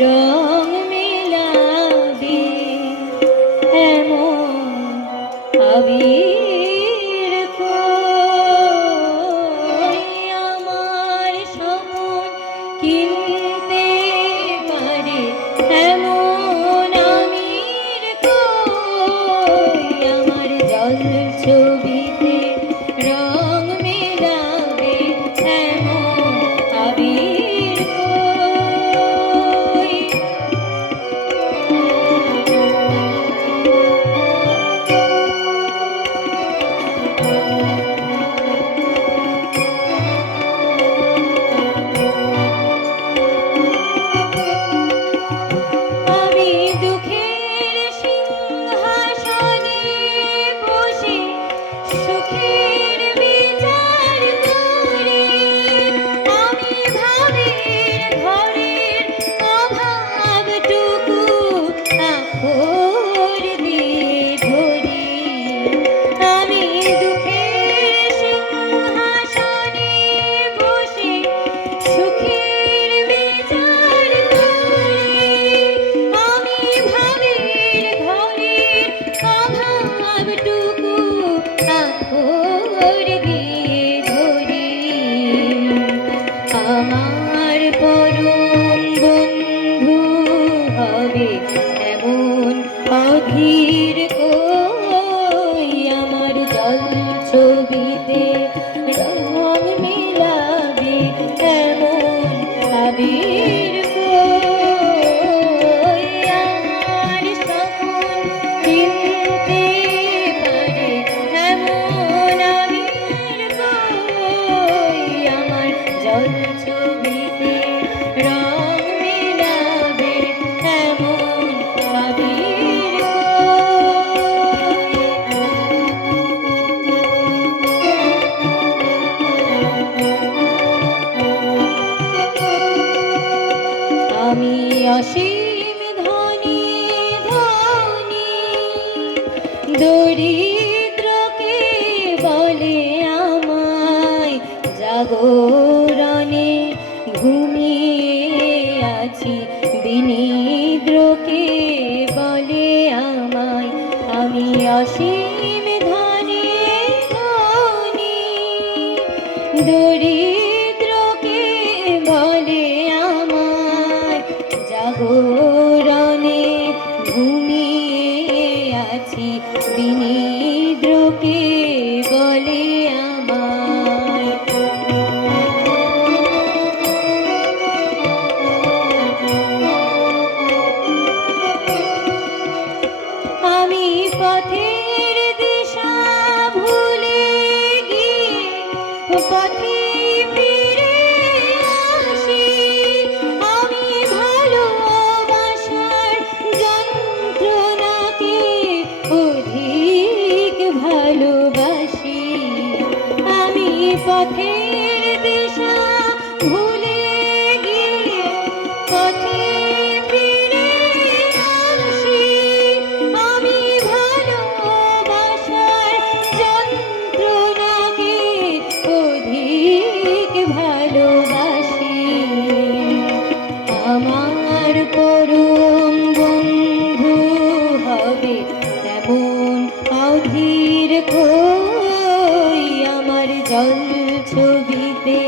রং মেলাবে এমন আবির কই আমার স্বপন কিনতে পারে এমন আমির কই আমার জল ছবিতে রং মেলাবে এমন আবির কই আমি দুঃখের সিংহাসনে বসে সুখের বিচার করি আমি ভাবের ঘরের অভাবটুকু আঁখর দিয়ে ধরি আমি দুঃখের সিংহাসনে বসে সুখের বিচার করি আমি ভাবের ঘরের অভাবটুকু আঁখর দিয়ে ধরি আমার পরম বন্ধু হবে এমন অধীর কই আমার জল ছবিতে রং মেলাবে এমন আবির কই আমার স্বপন কিনতে পারে এমন আবির কই আমার জল ছবিতে রং মেলাবে এমন আবির আমি অসীম ধনী ধনী দরিদ্রকে বলে আমায় জাগরণে ঘুমিয়ে আছি বিনিদ্রকে বলে আমায় আমি অসীম ধনী ধনী দরিদ্রকে বলে আমায় জাগরণে ঘুমিয়ে আছি বিনিদ্রকে বলে আমায় আমি পথের দিশা ভুলে গিয়ে পথে ফিরে আসি আমি ভালোবাসার যন্ত্রণাকে অধিক ভালোবাসি আমি পথের দিশা ভুলে গিয়ে পথে ফিরে আসি আমি ভালোবাসার যন্ত্রণাকে অধিক ভালোবাসি আমার পরম বন্ধু হবে এমন অধীর কই আমার জল ছবিতে